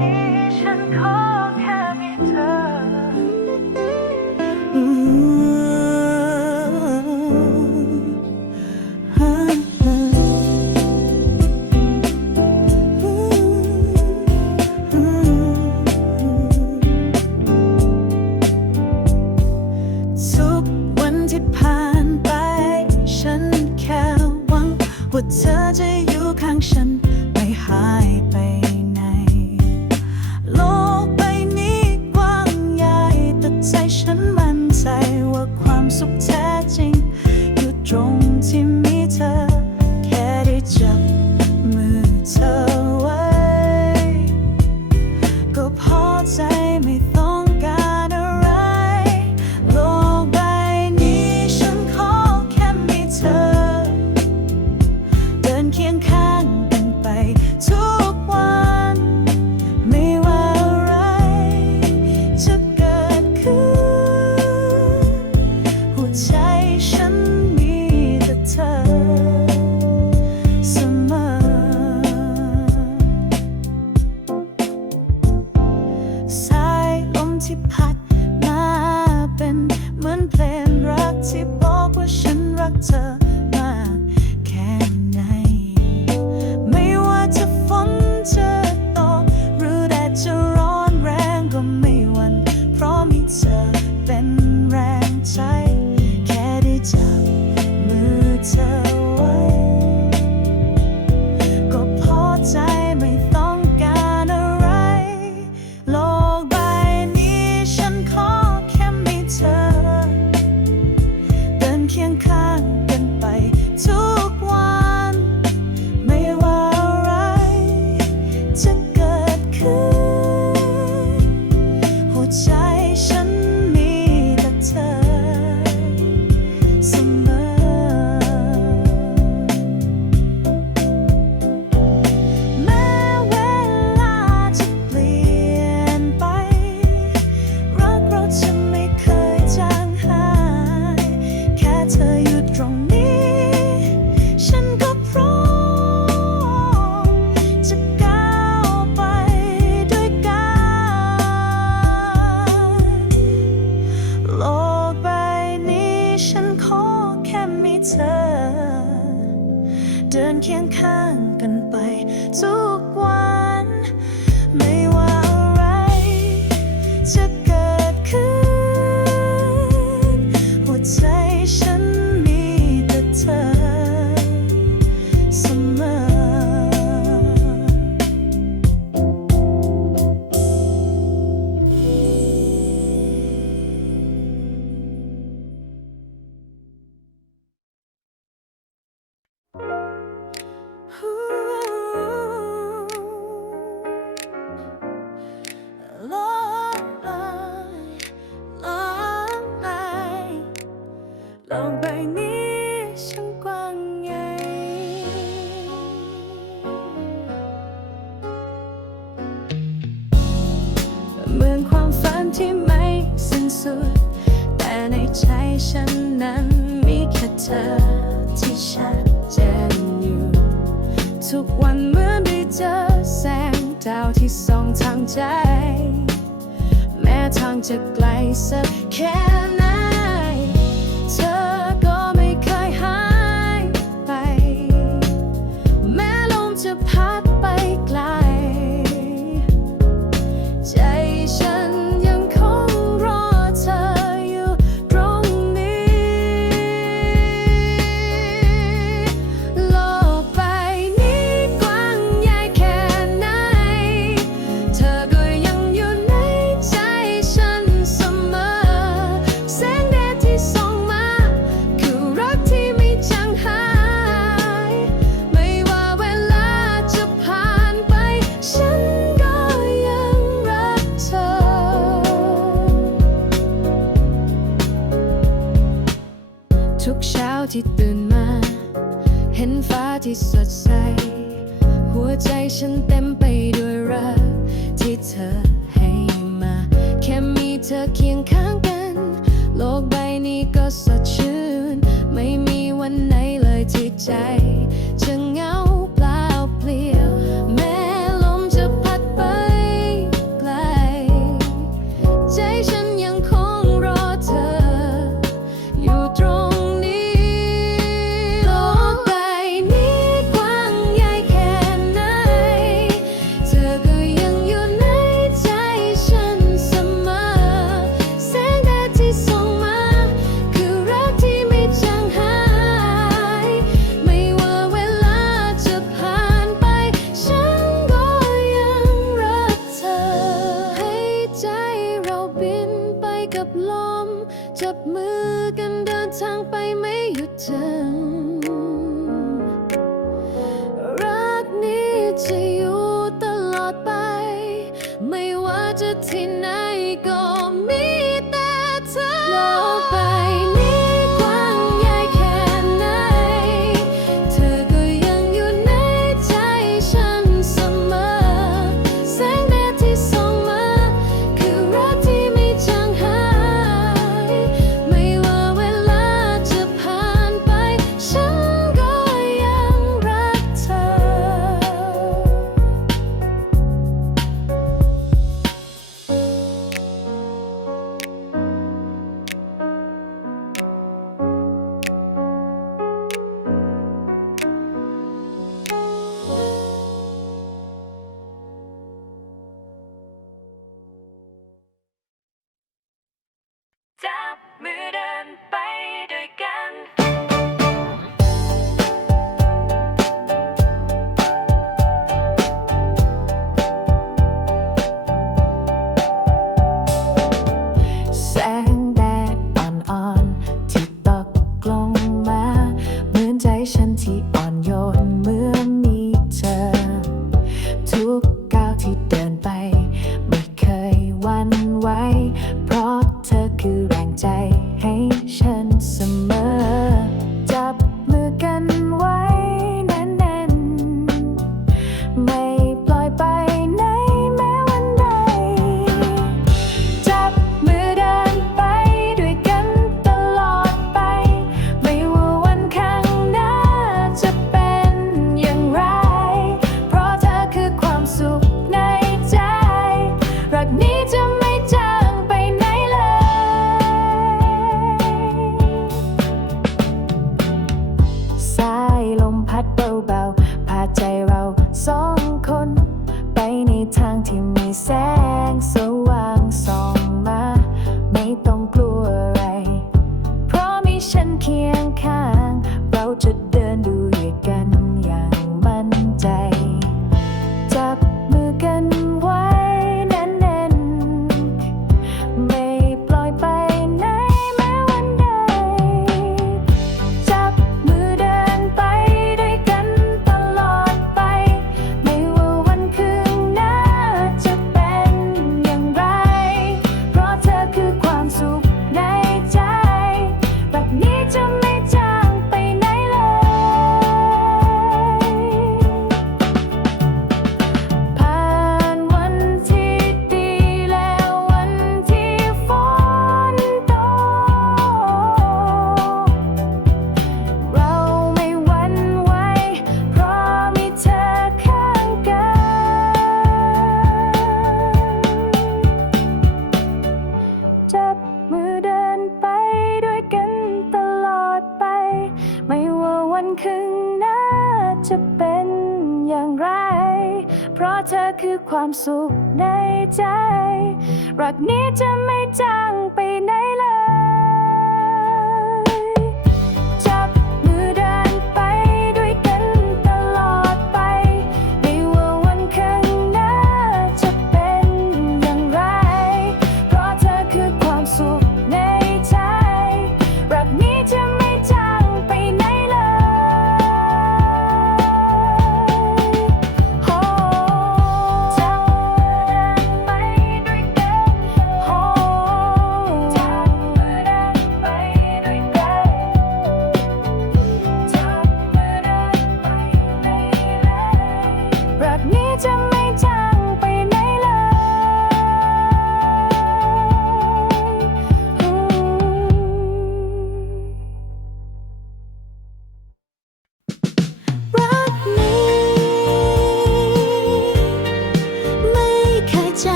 นี้ฉันขทุกวันที่ผ่านไป ฉันแค่วังว่า So. เธอที่ชัดเจนอยู่ ทุกวันเหมือนได้เจอแสงดาวที่ส่องทางใจ แม้ทางจะไกลสักแค่ ที่ตื่นมา เห็นฟ้าที่สดใส หัวใจฉันเต็มไปด้วยรักที่เธอ สุขในใจ รักนี้จะ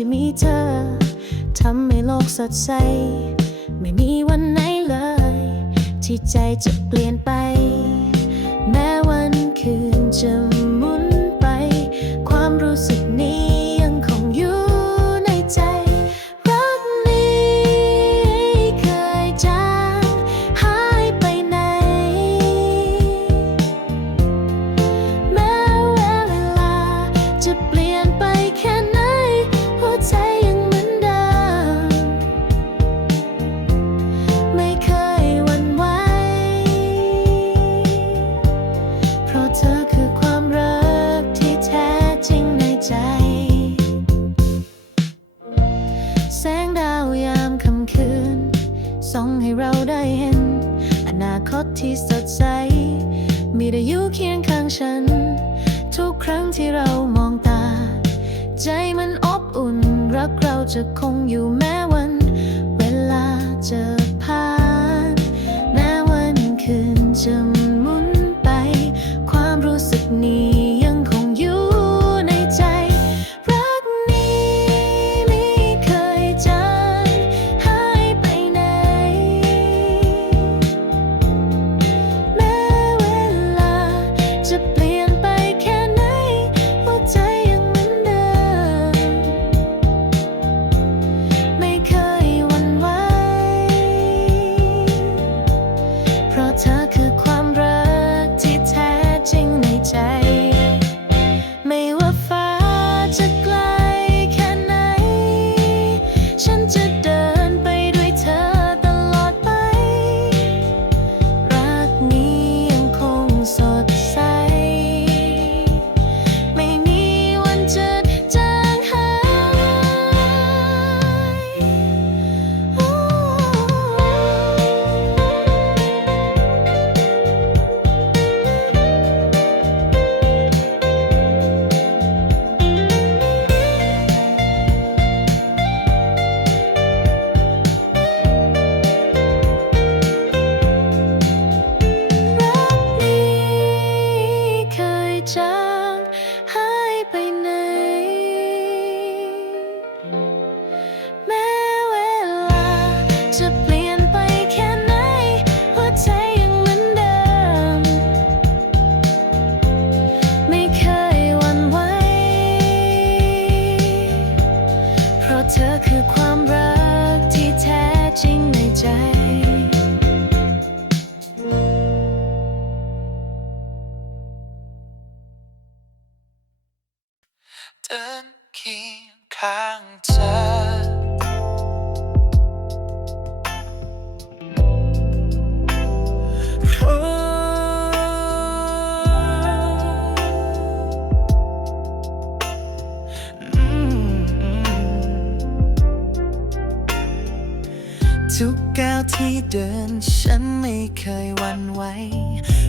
ที่มีเธอ ทำให้โลกสดใส ไม่มีวันไหนเลย ที่ใจจะเปลี่ยน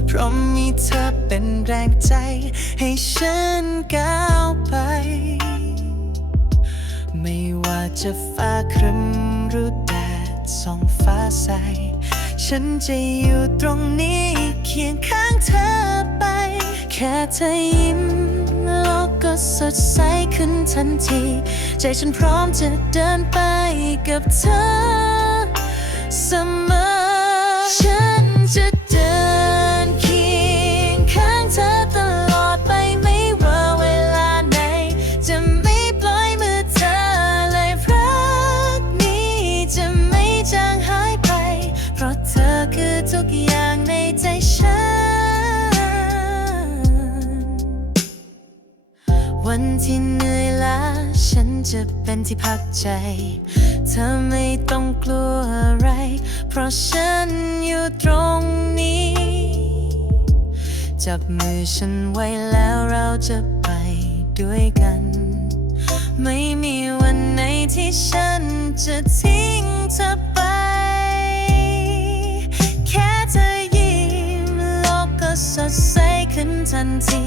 เพราะมีเธอเป็นแรงใจ ให้ฉันก้าวไป ไม่ว่าจะฟ้าครึ้มหรือแดดส่องฟ้าใส ฉันจะอยู่ตรงนี้เคียงข้างเธอไป แค่เธอยิ้มโลกก็สดใสขึ้นทันที ใจฉันพร้อมจะเดินไปกับเธอ เสมอฉัน ที่พักใจ เธอไม่ต้องกลัวอะไร เพราะฉันอยู่ตรงนี้ จับมือฉันไว้แล้วเราจะไปด้วยกัน ไม่มีวันไหนที่ฉันจะทิ้งเธอไปแค่เธอยิ้มโลกก็สดใสขึ้นทันที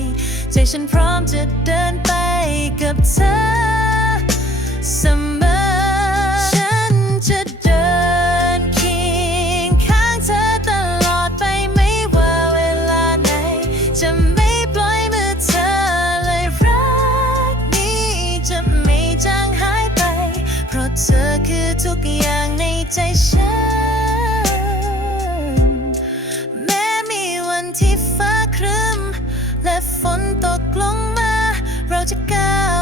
ใจฉันพร้อมจะเดินไปกับเธอ เสมอ ฉันจะเดินเคียงข้างเธอตลอดไปไม่ว่าเวลาไหน จะไม่ปล่อยมือเธอเลยรักนี้จะไม่จางหายไป เพราะเธอคือทุกอย่างในใจฉัน แม้มีวันที่ฟ้าครึ้ม และฝนตกลงมา เราจะก้าว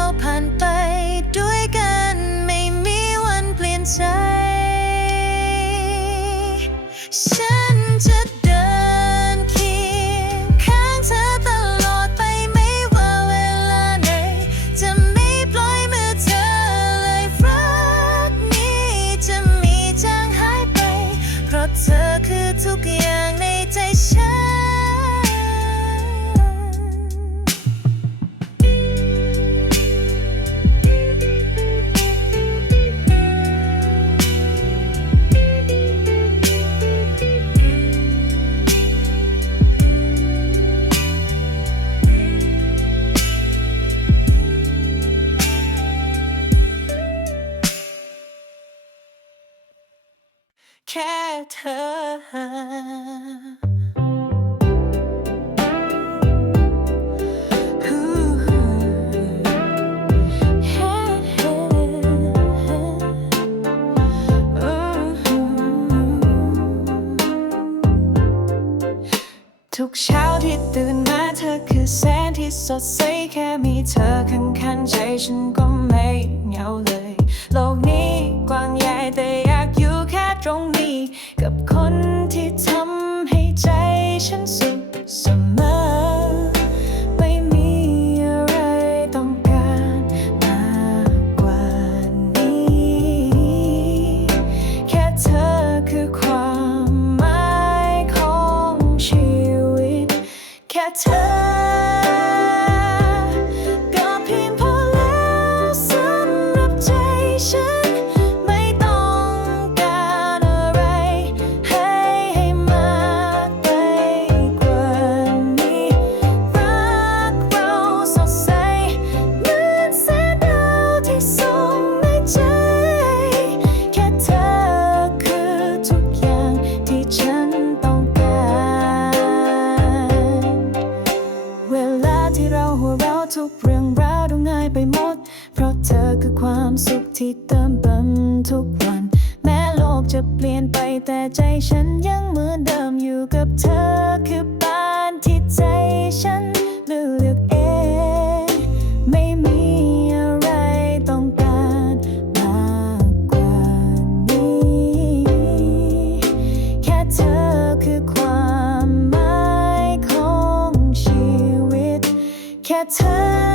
can't turn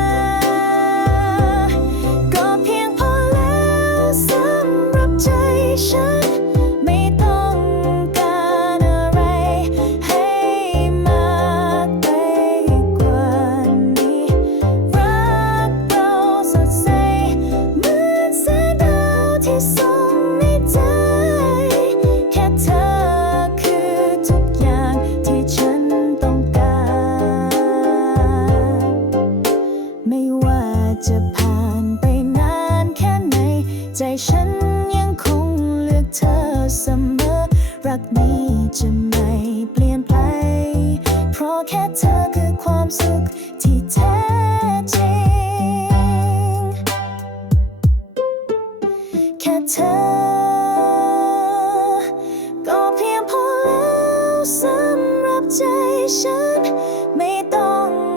สำหรับใจฉันไม่ต้อง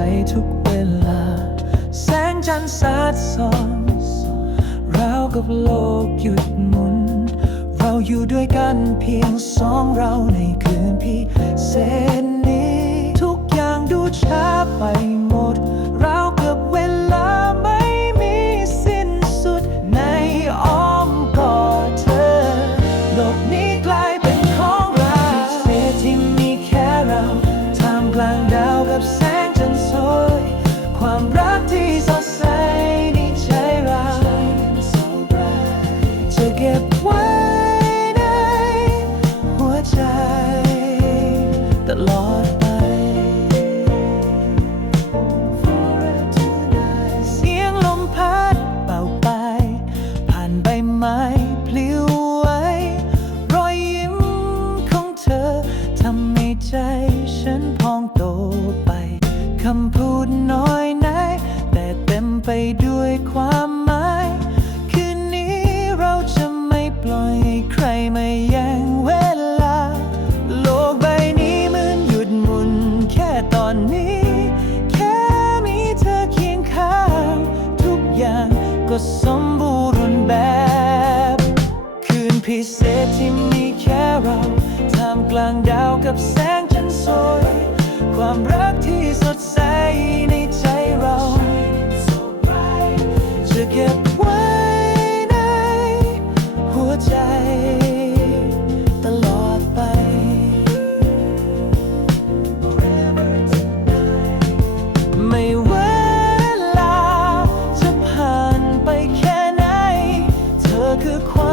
ใจทุกเวลา แสงจันทร์สาดส่องราวกับโลกหยุดหมุน เราอยู่ด้วยกันเพียงสองเราในคืนพิเศษนี้ ทุกอย่างดูช้าไปหมด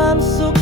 I'm so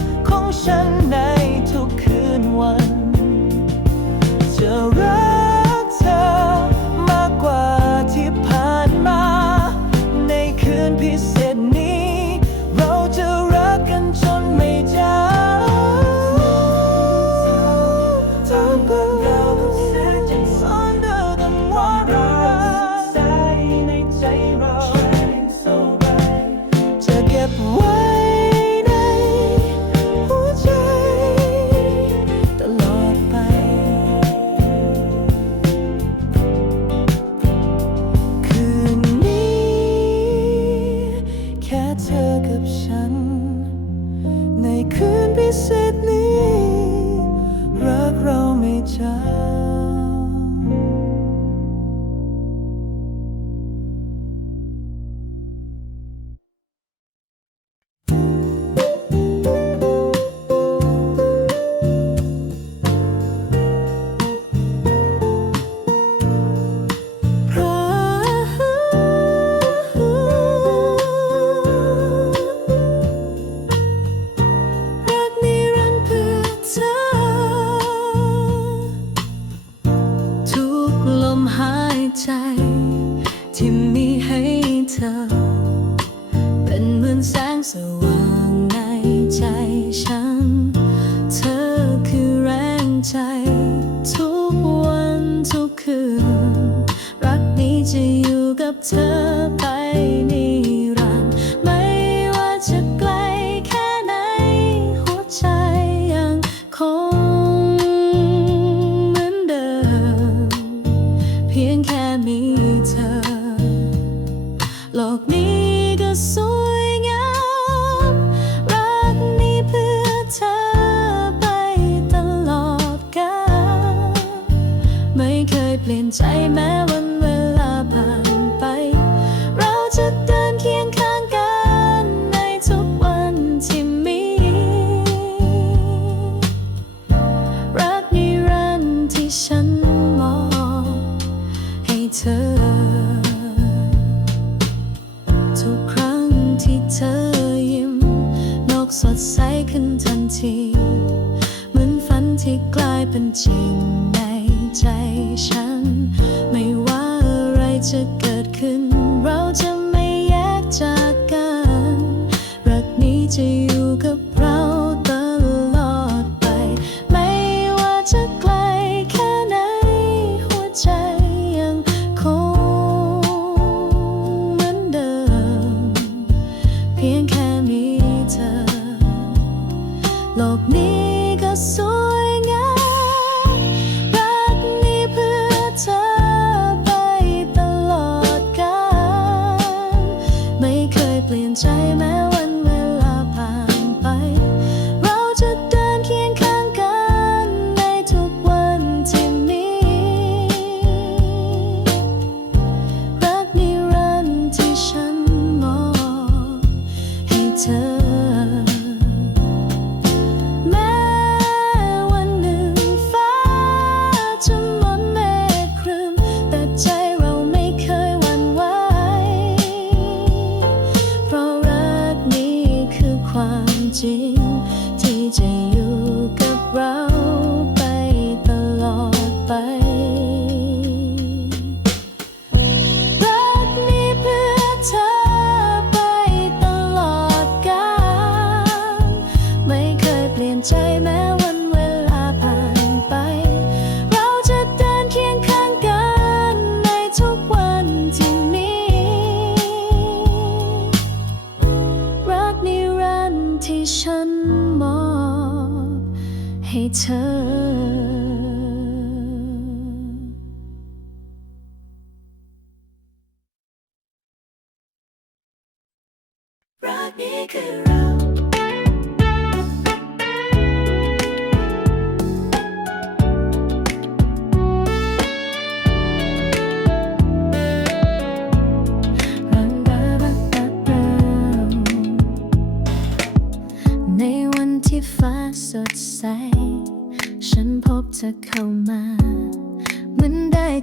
to you.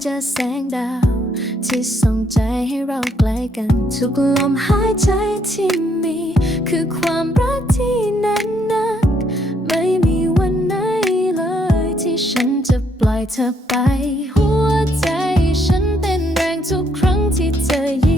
จอแสงดาว ที่ส่งใจให้เราใกล้กัน ทุกลมหายใจที่มี คือความรักที่แน่นหนัก ไม่มีวันไหนเลย ที่ฉันจะปล่อยเธอไป หัวใจฉันเต้นแรงทุกครั้งที่เธอ